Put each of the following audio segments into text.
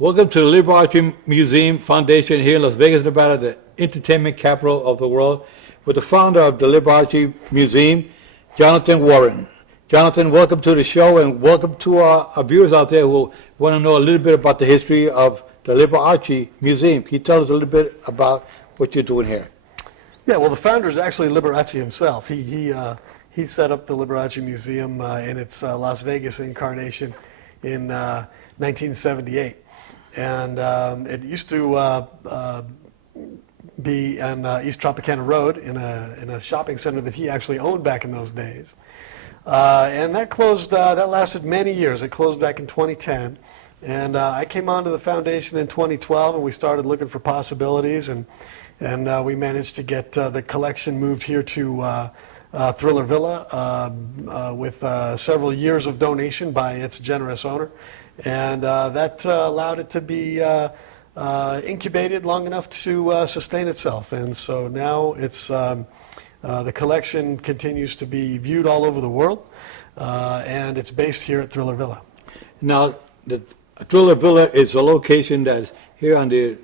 Welcome to the Liberace Museum Foundation here in Las Vegas, Nevada, the entertainment capital of the world, with the founder of the Liberace Museum, Jonathan Warren. Jonathan, welcome to the show, and welcome to our viewers out there who want to know a little bit about the history of the Liberace Museum. Can you tell us a little bit about what you're doing here? Yeah, well, the founder is actually Liberace himself. He set up the Liberace Museum in its Las Vegas incarnation in 1978. And it used to be on East Tropicana Road in a shopping center that he actually owned back in those days. And that closed, that lasted many years. It closed back in 2010. And I came onto the foundation in 2012, and we started looking for possibilities, and we managed to get the collection moved here to Thriller Villa with several years of donation by its generous owner. And that allowed it to be incubated long enough to sustain itself. And so now it's the collection continues to be viewed all over the world, and it's based here at Thriller Villa. Now, the Thriller Villa is a location that's here on the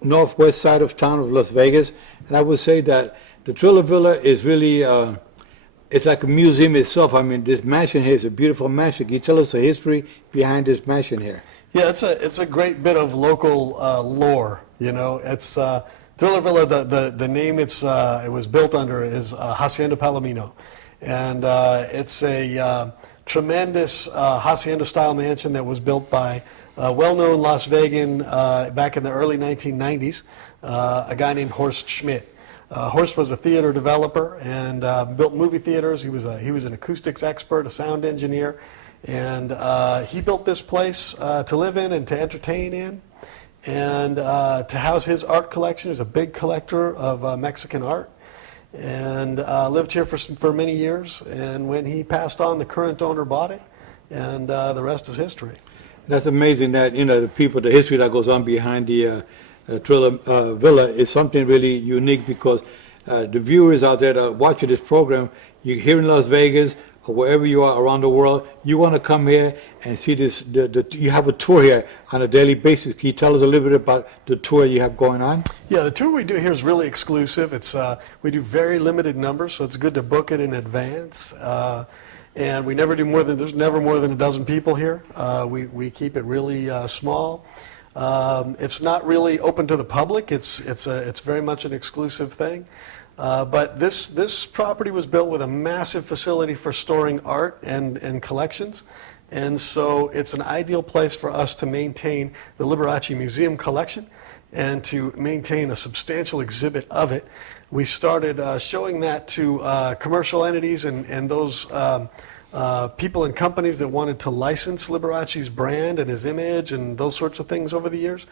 northwest side of town of Las Vegas, and I would say that the Thriller Villa is really it's like a museum itself. I mean, this mansion here is a beautiful mansion. Can you tell us the history behind this mansion here? Yeah, it's a great bit of local lore. You know, it's Thriller Villa. The name it was built under is Hacienda Palomino, and it's a tremendous hacienda-style mansion that was built by a well-known Las Vegan back in the early 1990s, a guy named Horst Schmidt. Horst was a theater developer and built movie theaters. He was an acoustics expert, a sound engineer, and he built this place to live in and to entertain in, and to house his art collection. He's a big collector of Mexican art, and lived here for many years. And when he passed on, the current owner bought it, and the rest is history. That's amazing that, you know, the history that goes on behind the Thriller Villa is something really unique, because the viewers out there that are watching this program, you're here in Las Vegas or wherever you are around the world, you want to come here and see this. You have a tour here on a daily basis. Can you tell us a little bit about the tour you have going on? Yeah, the tour we do here is really exclusive. It's we do very limited numbers, so it's good to book it in advance. And we never do there's never more than a dozen people here. We keep it really small. It's not really open to the public. It's very much an exclusive thing. But this property was built with a massive facility for storing art and collections. And so it's an ideal place for us to maintain the Liberace Museum collection and to maintain a substantial exhibit of it. We started showing that to commercial entities and those people and companies that wanted to license Liberace's brand and his image and those sorts of things over the years.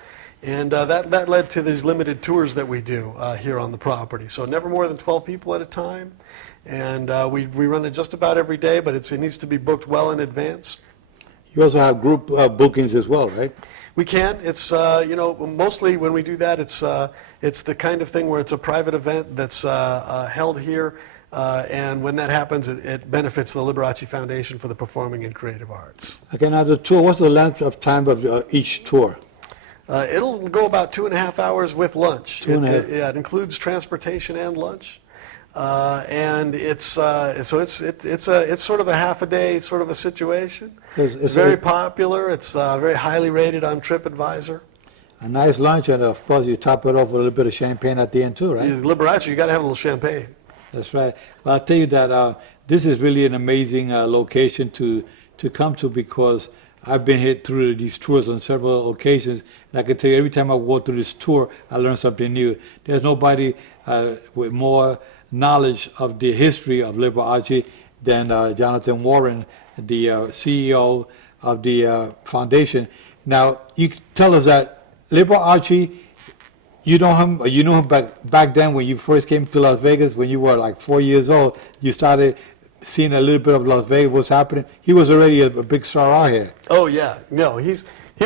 And that led to these limited tours that we do here on the property. So never more than 12 people at a time. And we run it just about every day, but it needs to be booked well in advance. You also have group bookings as well, right? We can. It's you know, mostly when we do that, it's the kind of thing where it's a private event that's held here, and when that happens, it benefits the Liberace Foundation for the Performing and Creative Arts. Okay, now the tour. What's the length of time of each tour? It'll go about 2.5 hours with lunch. 2.5. Yeah, it includes transportation and lunch, and it's sort of a half a day sort of a situation. It's very popular. It's very highly rated on TripAdvisor. A nice lunch, and of course you top it off with a little bit of champagne at the end too, right? Liberace, you got to have a little champagne. That's right. Well, I'll tell you that this is really an amazing location to come to, because I've been here through these tours on several occasions, and I can tell you every time I go through this tour, I learn something new. There's nobody with more knowledge of the history of Liberace than Jonathan Warren, the CEO of the foundation. Now, you tell us that Liberace, you know him back then when you first came to Las Vegas, when you were like 4 years old. You started seeing a little bit of Las Vegas, what's happening. He was already a big star out here. Oh yeah, no, he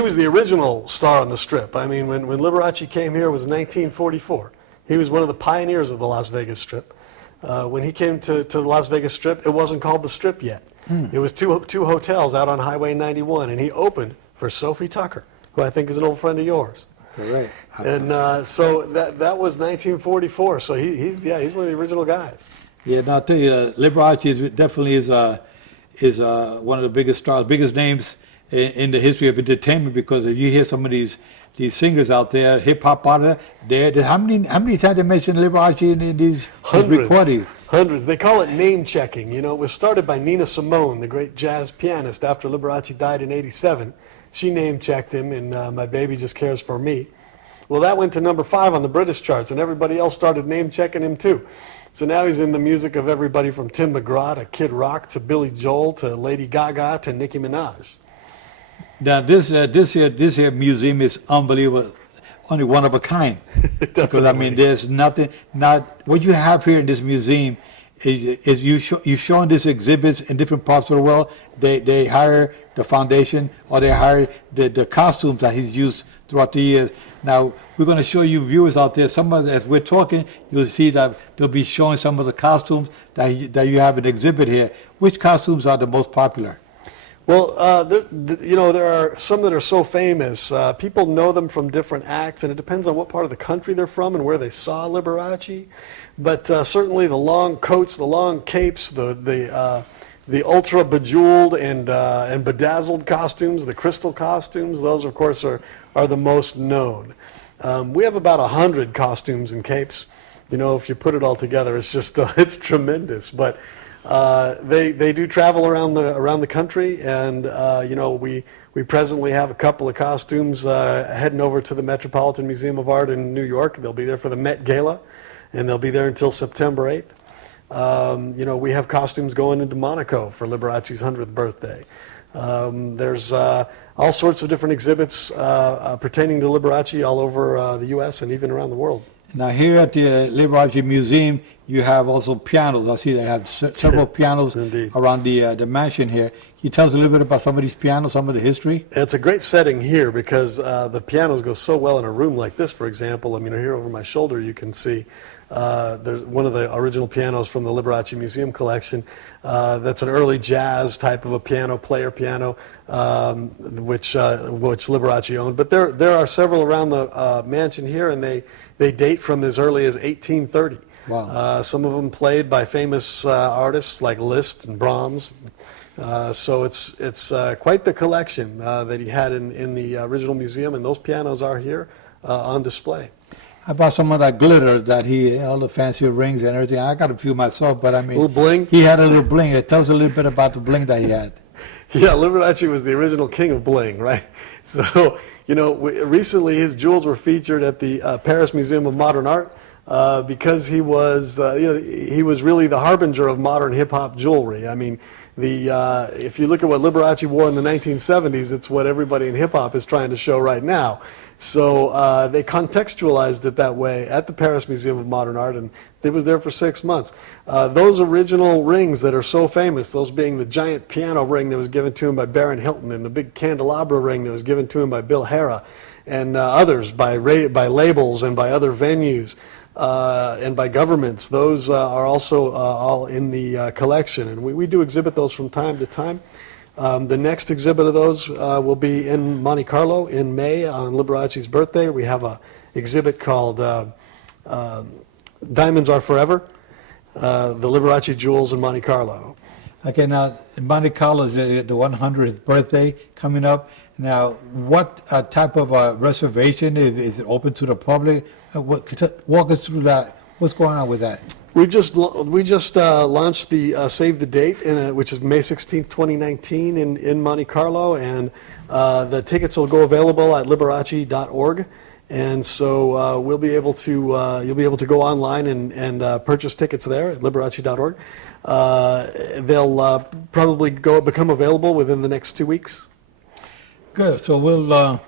was the original star on the Strip. I mean, when Liberace came here, it was 1944. He was one of the pioneers of the Las Vegas Strip. When he came to the Las Vegas Strip, it wasn't called the Strip yet. It was two hotels out on Highway 91, and he opened for Sophie Tucker who I think is an old friend of yours. Correct. And so that was 1944. So he's one of the original guys. Yeah, no, I'll tell you, Liberace definitely is one of the biggest stars, biggest names in the history of entertainment. Because if you hear some of these singers out there, hip hop out there, how many times they mention Liberace in these recordings? Hundreds. They call it name checking. You know, it was started by Nina Simone, the great jazz pianist. After Liberace died in '87, she name checked him in "My Baby Just Cares for Me." Well, that went to number 5 on the British charts, and everybody else started name checking him too. So now he's in the music of everybody from Tim McGraw to Kid Rock to Billy Joel to Lady Gaga to Nicki Minaj. Now this here museum is unbelievable, only one of a kind. Because I mean, there's nothing. Not what you have here in this museum is you're showing these exhibits in different parts of the world. They hire the foundation or they hire the costumes that he's used throughout the years. Now we're going to show you viewers out there. As we're talking, you'll see that they'll be showing some of the costumes that you have an exhibit here. Which costumes are the most popular? Well, there are some that are so famous. People know them from different acts, and it depends on what part of the country they're from and where they saw Liberace. But certainly the long coats, the long capes, the ultra bejeweled and bedazzled costumes, the crystal costumes, those of course are the most known. We have about 100 costumes and capes. You know, if you put it all together, it's just it's tremendous. But they do travel around the country, and we presently have a couple of costumes heading over to the Metropolitan Museum of Art in New York. They'll be there for the Met Gala, and they'll be there until September 8th. We have costumes going into Monaco for Liberace's 100th birthday. There's all sorts of different exhibits pertaining to Liberace all over the U.S. and even around the world. Now here at the Liberace Museum, you have also pianos. I see they have several pianos around the mansion here. Can you tell us a little bit about some of these pianos, some of the history? It's a great setting here because the pianos go so well in a room like this, for example. I mean, here over my shoulder you can see there's one of the original pianos from the Liberace Museum collection. That's an early jazz type of a player piano, which Liberace owned. But there are several around the mansion here, and they date from as early as 1830. Wow. Some of them played by famous artists like Liszt and Brahms. So it's quite the collection that he had in the original museum, and those pianos are here on display. How about some of that glitter that all the fancy rings and everything? I got a few myself, but I mean, a little bling. He had a little bling. Tell us a little bit about the bling that he had. Yeah, Liberace was the original king of bling, right? So, recently his jewels were featured at the Paris Museum of Modern Art because he was really the harbinger of modern hip-hop jewelry. I mean, if you look at what Liberace wore in the 1970s, it's what everybody in hip-hop is trying to show right now. So they contextualized it that way at the Paris Museum of Modern Art, and it was there for 6 months. Those original rings that are so famous, those being the giant piano ring that was given to him by Baron Hilton, and the big candelabra ring that was given to him by Bill Hara, and others by labels and by other venues and by governments, those are also all in the collection, and we do exhibit those from time to time. The next exhibit of those will be in Monte Carlo in May on Liberace's birthday. We have an exhibit called Diamonds Are Forever, the Liberace Jewels in Monte Carlo. Okay, now Monte Carlo is the 100th birthday coming up. Now, what type of reservation is it open to the public? Walk us through that. What's going on with that? We just launched the Save the Date, which is May 16th, 2019 in Monte Carlo, and the tickets will go available at Liberace.org, and so you'll be able to go online and purchase tickets there at Liberace.org. They'll probably become available within the next 2 weeks. Good. So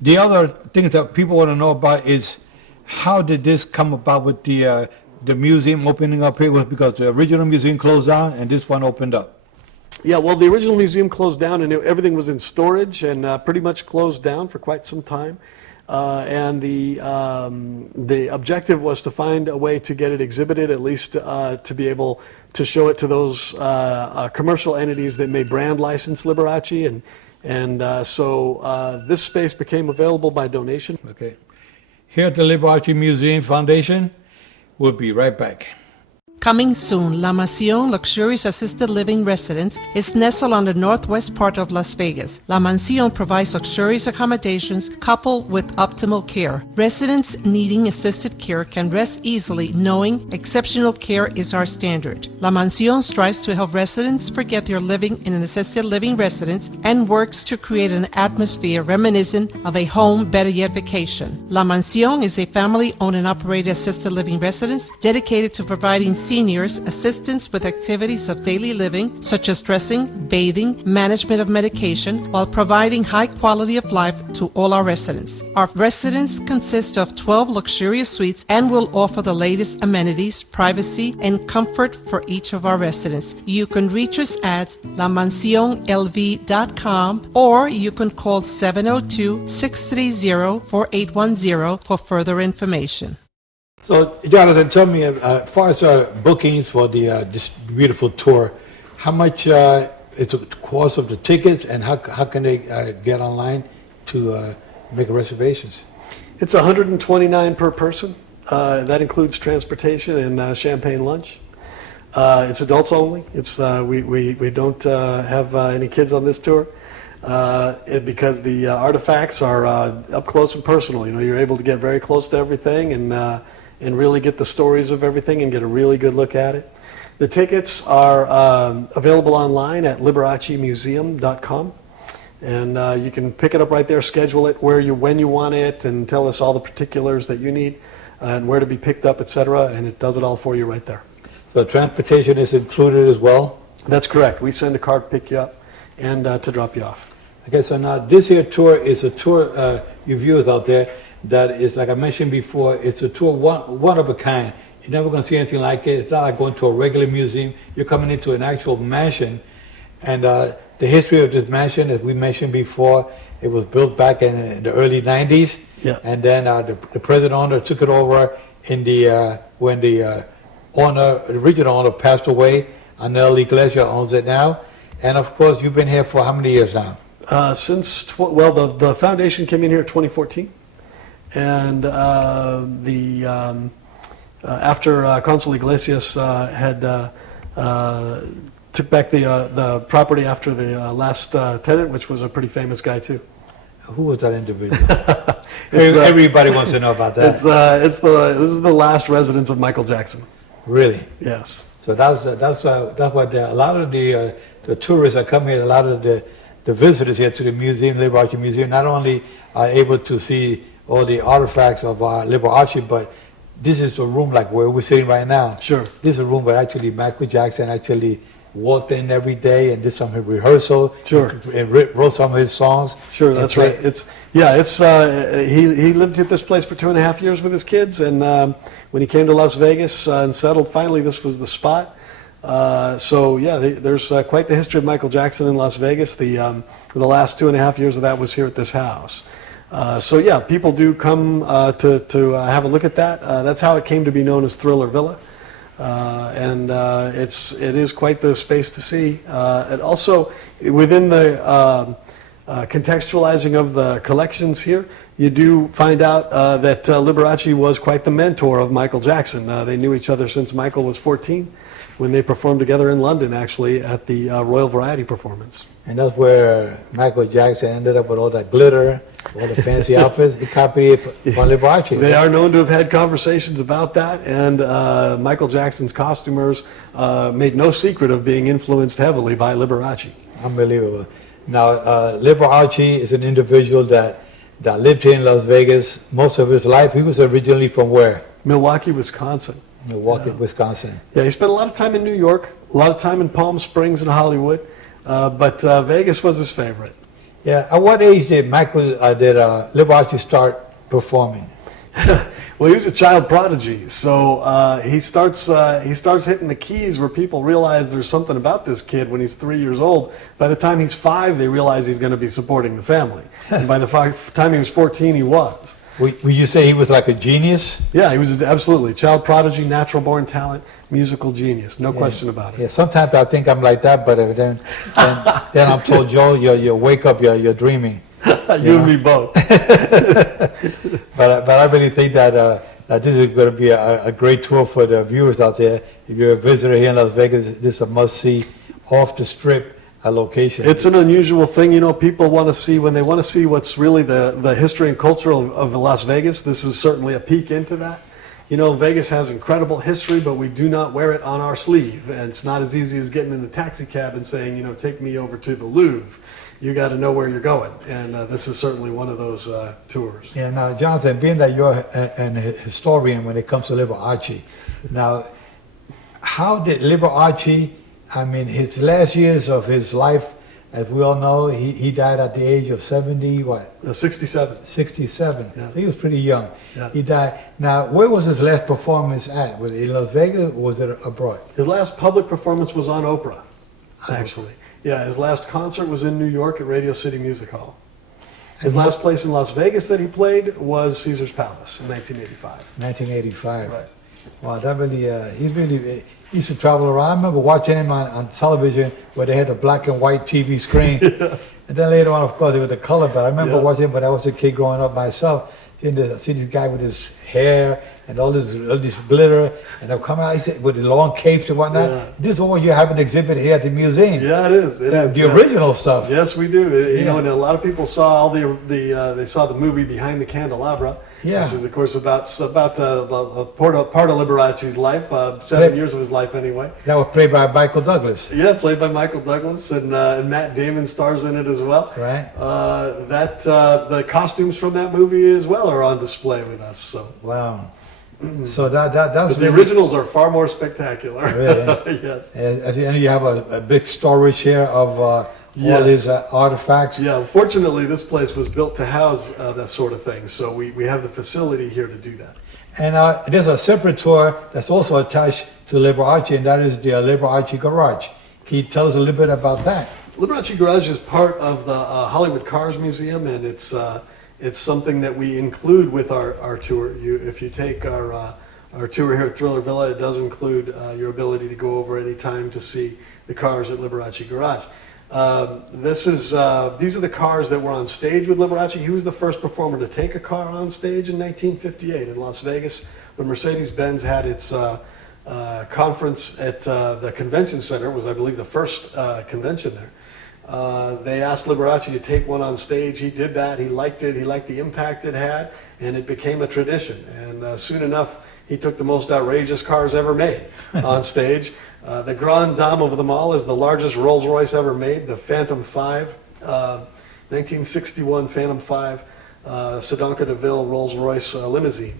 the other things that people want to know about is how did this come about with the museum opening up here? Was because the original museum closed down and this one opened up? Yeah, well, the original museum closed down and everything was in storage and pretty much closed down for quite some time. And the objective was to find a way to get it exhibited, at least to be able to show it to those commercial entities that may brand license Liberace And so this space became available by donation. Okay. Here at the Liberace Museum Foundation, we'll be right back. Coming soon, La Mansión Luxurious Assisted Living Residence is nestled on the northwest part of Las Vegas. La Mansión provides luxurious accommodations coupled with optimal care. Residents needing assisted care can rest easily knowing exceptional care is our standard. La Mansión strives to help residents forget they're living in an assisted living residence and works to create an atmosphere reminiscent of a home, better yet vacation. La Mansión is a family-owned and operated assisted living residence dedicated to providing seniors assistance with activities of daily living such as dressing, bathing, management of medication, while providing high quality of life to all our residents. Our residence consist of 12 luxurious suites and will offer the latest amenities, privacy, and comfort for each of our residents. You can reach us at lamansionlv.com or you can call 702-630-4810 for further information. So, Jonathan, tell me, as far as bookings for this beautiful tour, how much is the cost of the tickets, and how can they get online to make reservations? It's $129 per person. That includes transportation and champagne lunch. It's adults only. It's we don't have any kids on this tour because the artifacts are up close and personal. You know, you're able to get very close to everything and really get the stories of everything and get a really good look at it. The tickets are available online at liberacemuseum.com, and you can pick it up right there, schedule it when you want it, and tell us all the particulars that you need and where to be picked up, etc., and it does it all for you right there. So transportation is included as well? That's correct. We send a car to pick you up and to drop you off. Okay, so now this here tour is a tour, you viewers out there, that is, like I mentioned before, it's a tour one of a kind. You're never going to see anything like it. It's not like going to a regular museum. You're coming into an actual mansion. And the history of this mansion, as we mentioned before, it was built back in the early 90s. Yeah. And then the present owner took it over when the original owner passed away. Anel Iglesia owns it now. And of course, you've been here for how many years now? The foundation came in here in 2014. And after Consul Iglesias took back the property after the last tenant, which was a pretty famous guy too. Who was that individual? Everybody wants to know about that. This is the last residence of Michael Jackson. Really? Yes. So that's what a lot of the tourists that come here, a lot of the visitors here to the museum, Liberace Museum, not only are able to see all the artifacts of Liberace, but this is a room like where we're sitting right now. Sure. This is a room where actually Michael Jackson actually walked in every day and did some rehearsal. Sure. And wrote some of his songs. Sure, that's right. He lived at this place for 2.5 years with his kids, and when he came to Las Vegas and settled, finally this was the spot. There's quite the history of Michael Jackson in Las Vegas. The last 2.5 years of that was here at this house. People do come to have a look at that. That's how it came to be known as Thriller Villa. It is quite the space to see. And also, within the contextualizing of the collections here, you do find out that Liberace was quite the mentor of Michael Jackson. They knew each other since Michael was 14, when they performed together in London, actually, at the Royal Variety performance. And that's where Michael Jackson ended up with all that glitter, all the fancy outfits. He copied it from Liberace. They are known to have had conversations about that, and Michael Jackson's costumers made no secret of being influenced heavily by Liberace. Unbelievable. Now, Liberace is an individual that lived here in Las Vegas most of his life. He was originally from where? Milwaukee, Wisconsin. Milwaukee, Wisconsin. Yeah, he spent a lot of time in New York, a lot of time in Palm Springs and Hollywood, but Vegas was his favorite. Yeah. At what age did Liberace start performing? Well, he was a child prodigy, so he starts hitting the keys where people realize there's something about this kid when he's 3 years old. By the time he's 5, they realize he's going to be supporting the family. And by the time he was 14, he was. Would you say he was like a genius? Yeah, he was absolutely child prodigy, natural born talent, musical genius, no Yeah. question about it. Yeah, sometimes I think I'm like that, but then I'm told, Joe, you wake up, you're dreaming. You and me both. But I really think that this is going to be a great tour for the viewers out there. If you're a visitor here in Las Vegas, this is a must-see, off the strip location. It's an unusual thing, you know, people want to see, when they want to see what's really the history and culture of Las Vegas, this is certainly a peek into that. You know, Vegas has incredible history, but we do not wear it on our sleeve. And it's not as easy as getting in a taxi cab and saying, you know, take me over to the Louvre. You got to know where you're going. And this is certainly one of those tours. Yeah, now, Jonathan, being that you're an historian when it comes to Liberace, now, how did Liberace, I mean, his last years of his life, as we all know, he died at the age of 70, what? 67. 67. Yeah. He was pretty young. Yeah. He died. Now, where was his last performance at? Was it in Las Vegas or was it abroad? His last public performance was on Oprah, actually. Yeah, his last concert was in New York at Radio City Music Hall. His last place in Las Vegas that he played was Caesar's Palace in 1985. 1985. Right. Wow, that really, he used to travel around. I remember watching him on television where they had a black and white TV screen. Yeah. And then later on, of course, it was the color, but I remember Yeah. watching him when I was a kid growing up myself. Seeing this guy with his hair and all this glitter, and they'll come out with the long capes and whatnot. Yeah. This is what you have an exhibit here at the museum. Yeah, it is. It is. The Yeah. original stuff. Yes, we do. You know, Yeah. and a lot of people saw all they saw the movie Behind the Candelabra, Yeah. which is of course about a part of Liberace's life, 7 Right. years of his life anyway. That was played by Michael Douglas, Yeah, played by Michael Douglas, and Matt Damon stars in it as well. right? The costumes from that movie as well are on display with us. So Wow. So that's the originals are far more spectacular. Really? Yes. And you have a big storage here of all Yes. these artifacts. Yeah, fortunately, this place was built to house that sort of thing, so we have the facility here to do that. And there's a separate tour that's also attached to Liberace, and that is the Liberace Garage. Can you tell us a little bit about that? Liberace Garage is part of the Hollywood Cars Museum, and it's something that we include with our tour. If you take our tour here at Thriller Villa, it does include your ability to go over any time to see the cars at Liberace Garage. These are the cars that were on stage with Liberace. He was the first performer to take a car on stage in 1958 in Las Vegas when Mercedes-Benz had its conference at the convention center. It was, I believe, the first convention there. They asked Liberace to take one on stage. He did that. He liked it. He liked the impact it had, and it became a tradition. And soon enough, he took the most outrageous cars ever made on stage. The Grand Dame of them all is the largest Rolls Royce ever made, the Phantom 5, 1961 Phantom 5 Sedanca DeVille Rolls Royce limousine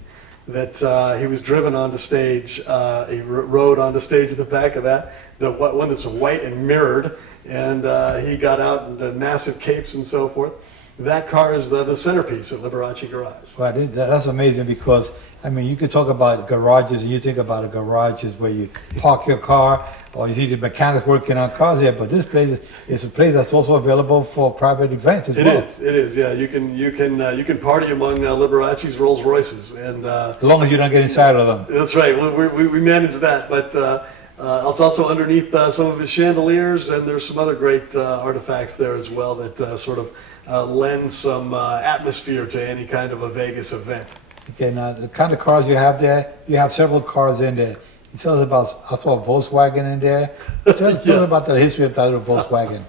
that he was driven onto stage. He rode onto stage at the back of that, the one that's white and mirrored, and he got out into massive capes and so forth. That car is the centerpiece of Liberace Garage. Well, that's amazing because, I mean, you could talk about garages and you think about a garage is where you park your car or you see the mechanics working on cars there, but this place is a place that's also available for private events as well. It is, yeah. You can party among Liberace's Rolls Royces, and As long as you don't get inside of them. that's right. We manage that, but it's also underneath some of his chandeliers, and there's some other great artifacts there as well that sort of lend some atmosphere to any kind of a Vegas event. Okay, now the kind of cars you have there, you have several cars in there. You tell us about, I saw a Volkswagen in there. Tell us about the history of that little Volkswagen.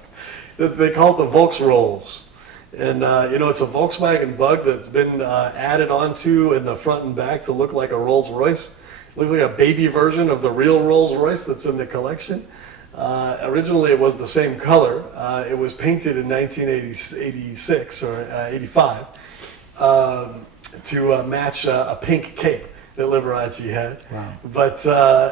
They call it the Volks Rolls. And, it's a Volkswagen Bug that's been added onto in the front and back to look like a Rolls Royce. Looks like a baby version of the real Rolls Royce that's in the collection. Originally, it was the same color. It was painted in 1986 or 85 to match a pink cape that Liberace had. Wow. But the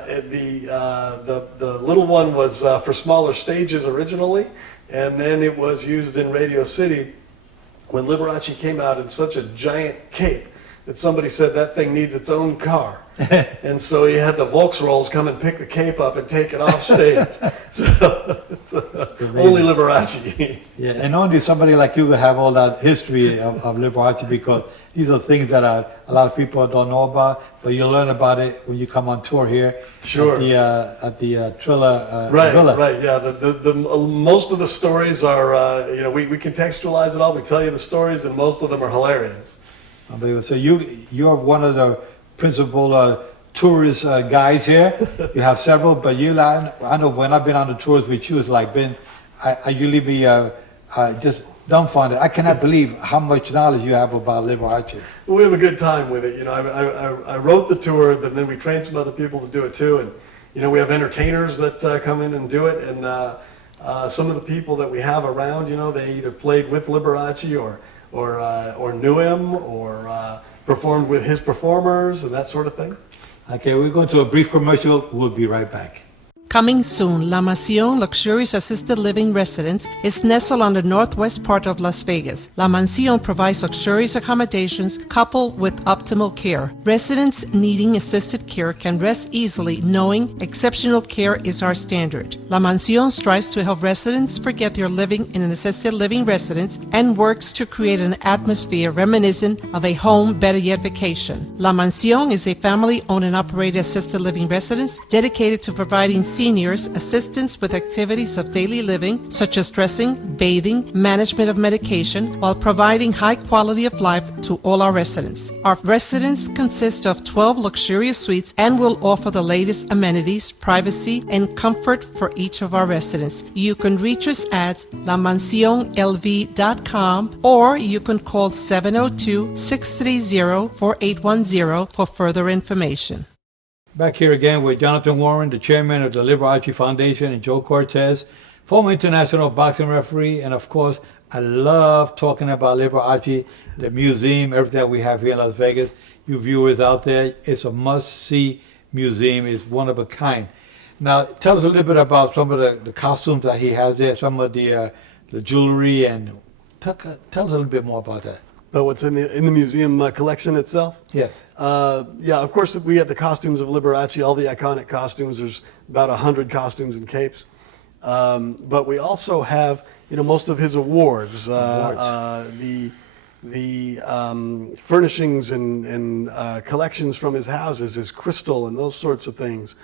little one was for smaller stages originally, and then it was used in Radio City when Liberace came out in such a giant cape that somebody said that thing needs its own car. And so he had the Volksrolls come and pick the cape up and take it off stage. So only Liberace. Yeah, and only somebody like you will have all that history of Liberace, because these are things that a lot of people don't know about, but you learn about it when you come on tour here. Sure. At the Trilla Right, Villa. right, yeah. The most of the stories are, we contextualize it all. We tell you the stories, and most of them are hilarious. Unbelievable. So you're one of the principal tourist guys here. You have several, but I know when I've been on the tours with you, it's like I usually be just dumbfounded. I cannot believe how much knowledge you have about Liberace. We have a good time with it. I wrote the tour, but then we trained some other people to do it too. And, we have entertainers that come in and do it. And some of the people that we have around, they either played with Liberace or knew him or performed with his performers and that sort of thing. Okay, we're going to a brief commercial. We'll be right back. Coming soon, La Mansión Luxurious Assisted Living Residence is nestled on the northwest part of Las Vegas. La Mansión provides luxurious accommodations coupled with optimal care. Residents needing assisted care can rest easily knowing exceptional care is our standard. La Mansión strives to help residents forget they're living in an assisted living residence and works to create an atmosphere reminiscent of a home, better yet vacation. La Mansión is a family-owned and operated assisted living residence dedicated to providing seniors assistance with activities of daily living such as dressing, bathing, management of medication, while providing high quality of life to all our residents. Our residence consists of 12 luxurious suites and will offer the latest amenities, privacy, and comfort for each of our residents. You can reach us at lamansionlv.com or you can call 702-630-4810 for further information. Back here again with Jonathan Warren, the chairman of the Liberace Foundation, and Joe Cortez, former international boxing referee. And of course, I love talking about Liberace, the museum, everything that we have here in Las Vegas. You viewers out there, it's a must-see museum. It's one of a kind. Now, tell us a little bit about some of the costumes that he has there, some of the jewelry, and tell us a little bit more about that. But what's in the museum collection itself? Yes. Yeah, of course, we have the costumes of Liberace, all the iconic costumes. There's about 100 costumes and capes. But we also have, most of his awards. The furnishings and collections from his houses, his crystal and those sorts of things.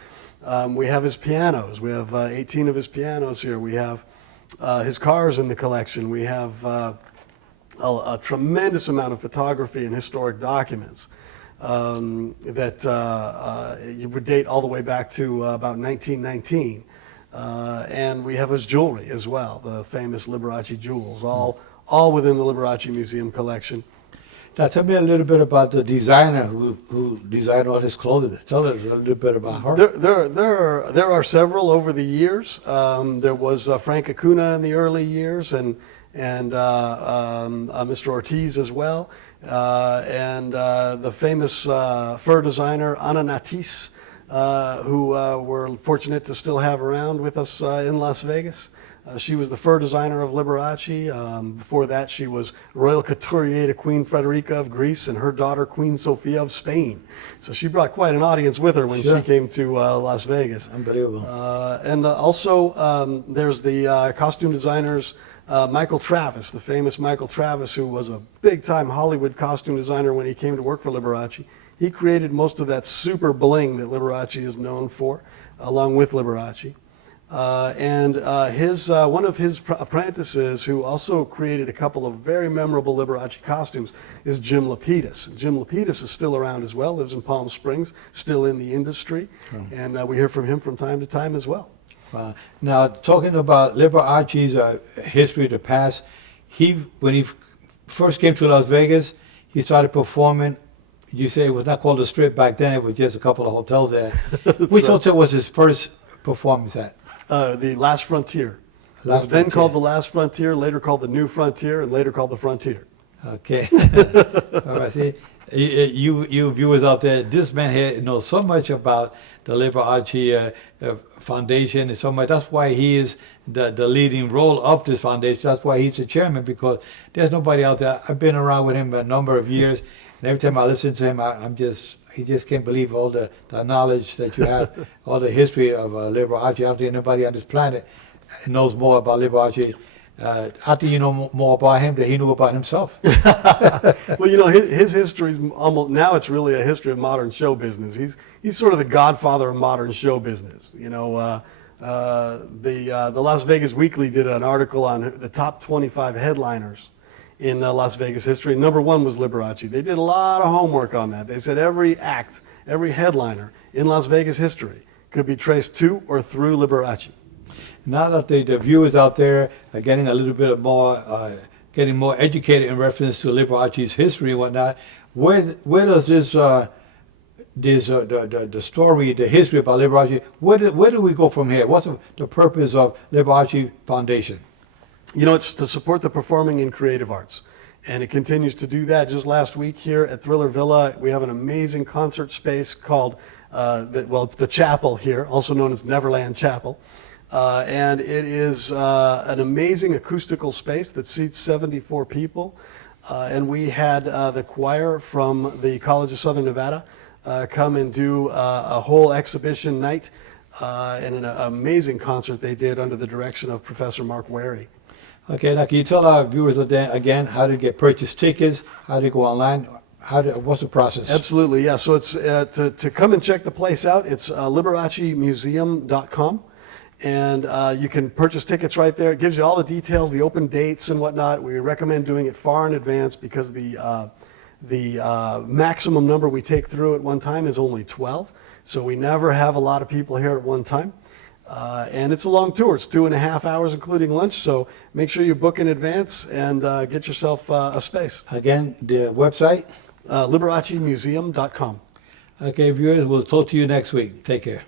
We have his pianos. We have 18 of his pianos here. We have his cars in the collection. We have a tremendous amount of photography and historic documents that would date all the way back to about 1919. And we have his jewelry as well, the famous Liberace jewels, all within the Liberace Museum collection. Now, tell me a little bit about the designer who designed all this clothing. Tell us a little bit about her. There are several over the years. There was Frank Acuna in the early years, and Mr. Ortiz as well, and the famous fur designer Ana Natis, who we're fortunate to still have around with us in Las Vegas. She was the fur designer of Liberace. Before that, she was royal couturier to Queen Frederica of Greece and her daughter Queen Sofia of Spain. So she brought quite an audience with her when she came to Las Vegas. Unbelievable. And also there's the costume designers Michael Travis, the famous Michael Travis, who was a big-time Hollywood costume designer when he came to work for Liberace. He created most of that super bling that Liberace is known for, along with Liberace. And one of his apprentices, who also created a couple of very memorable Liberace costumes, is Jim Lapidus. Jim Lapidus is still around as well, lives in Palm Springs, still in the industry, and we hear from him from time to time as well. Now, talking about Liberace's history, the past, when he first came to Las Vegas, he started performing. You say it was not called the Strip back then; it was just a couple of hotels there. Which hotel was his first performance at? The Last Frontier. Then called the Last Frontier, later called the New Frontier, and later called the Frontier. Okay. All right. See, you viewers out there, this man here knows so much about the Liberace Foundation and so much. That's why he is the leading role of this foundation. That's why he's the chairman, because there's nobody out there. I've been around with him a number of years, and every time I listen to him, he just can't believe all the knowledge that you have, all the history of Liberace. I don't think anybody on this planet knows more about Liberace. I think you know more about him than he knew about himself. Well, you know, his history is almost, now it's really a history of modern show business. He's sort of the godfather of modern show business. You know, the Las Vegas Weekly did an article on the top 25 headliners in Las Vegas history. Number one was Liberace. They did a lot of homework on that. They said every act, every headliner in Las Vegas history could be traced to or through Liberace. Now that the viewers out there are getting a little bit more, getting more educated in reference to Liberace's history and whatnot, where does this the story, the history about Liberace, where do we go from here? What's the purpose of Liberace Foundation? You know, it's to support the performing and creative arts. And it continues to do that. Just last week here at Thriller Villa, we have an amazing concert space called, it's the Chapel here, also known as Neverland Chapel. And it is an amazing acoustical space that seats 74 people. And we had the choir from the College of Southern Nevada come and do a whole exhibition night and an amazing concert they did under the direction of Professor Mark Wary. Okay, now can you tell our viewers again how to purchase tickets, how to go online, what's the process? Absolutely, yeah. So it's to come and check the place out. It's liberacemuseum.com. And you can purchase tickets right there. It gives you all the details, the open dates and whatnot. We recommend doing it far in advance because the maximum number we take through at one time is only 12. So we never have a lot of people here at one time. And it's a long tour. It's 2.5 hours, including lunch. So make sure you book in advance and get yourself a space. Again, the website? liberacemuseum.com. Okay, viewers, we'll talk to you next week. Take care.